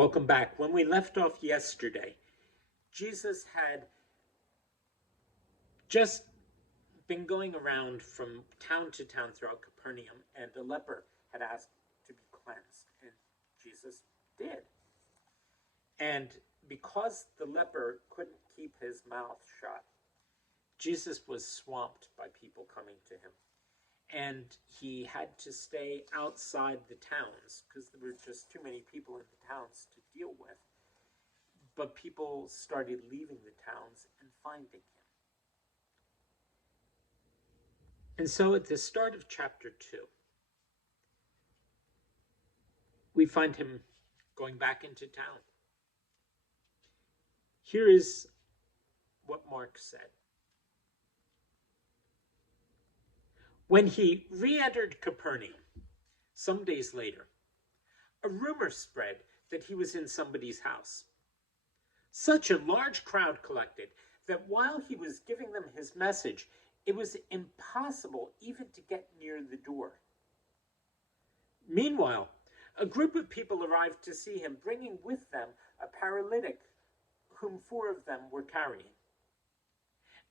Welcome back. When we left off yesterday, Jesus had just been going around from town to town throughout Capernaum, and a leper had asked to be cleansed, and Jesus did. And because the leper couldn't keep his mouth shut, Jesus was swamped by people coming to him. And he had to stay outside the towns because there were just too many people in the towns to deal with. But people started leaving the towns and finding him. And so at the start of chapter 2, we find him going back into town. Here is what Mark said. When he re-entered Capernaum, some days later, a rumor spread that he was in somebody's house. Such a large crowd collected that while he was giving them his message, it was impossible even to get near the door. Meanwhile, a group of people arrived to see him, bringing with them a paralytic whom 4 of them were carrying.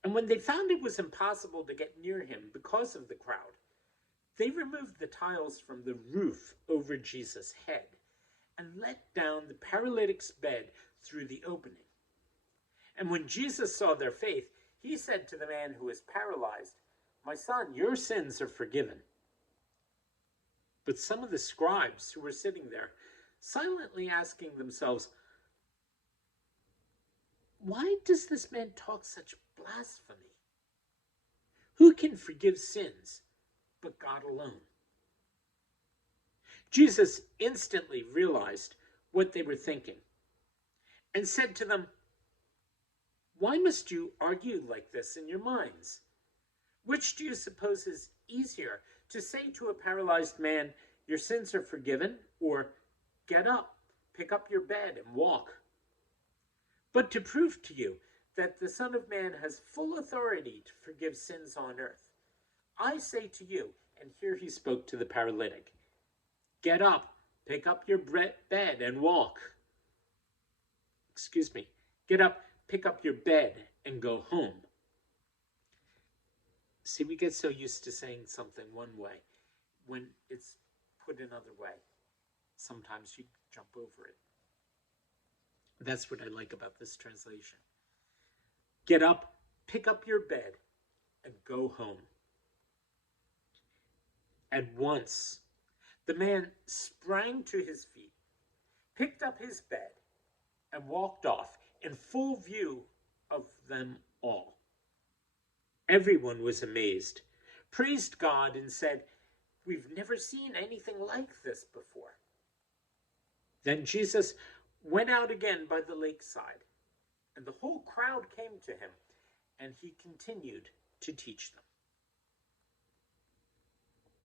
And when they found it was impossible to get near him because of the crowd, they removed the tiles from the roof over Jesus' head and let down the paralytic's bed through the opening. And when Jesus saw their faith, he said to the man who was paralyzed, "My son, your sins are forgiven." But some of the scribes who were sitting there, silently asking themselves, "Why does this man talk such blasphemy? Who can forgive sins but God alone?" Jesus instantly realized what they were thinking and said to them, "Why must you argue like this in your minds? Which do you suppose is easier, to say to a paralyzed man, 'Your sins are forgiven,' or 'Get up, pick up your bed and walk'? But to prove to you that the Son of Man has full authority to forgive sins on earth, I say to you," and here he spoke to the paralytic, "Get up, pick up your bed and walk." Get up, pick up your bed and go home. See, we get so used to saying something one way. When it's put another way, sometimes you jump over it. That's what I like about this translation. Get up, pick up your bed, and go home. At once, the man sprang to his feet, picked up his bed, and walked off in full view of them all. Everyone was amazed, praised God, and said, "We've never seen anything like this before." Then Jesus went out again by the lakeside, and the whole crowd came to him, and he continued to teach them.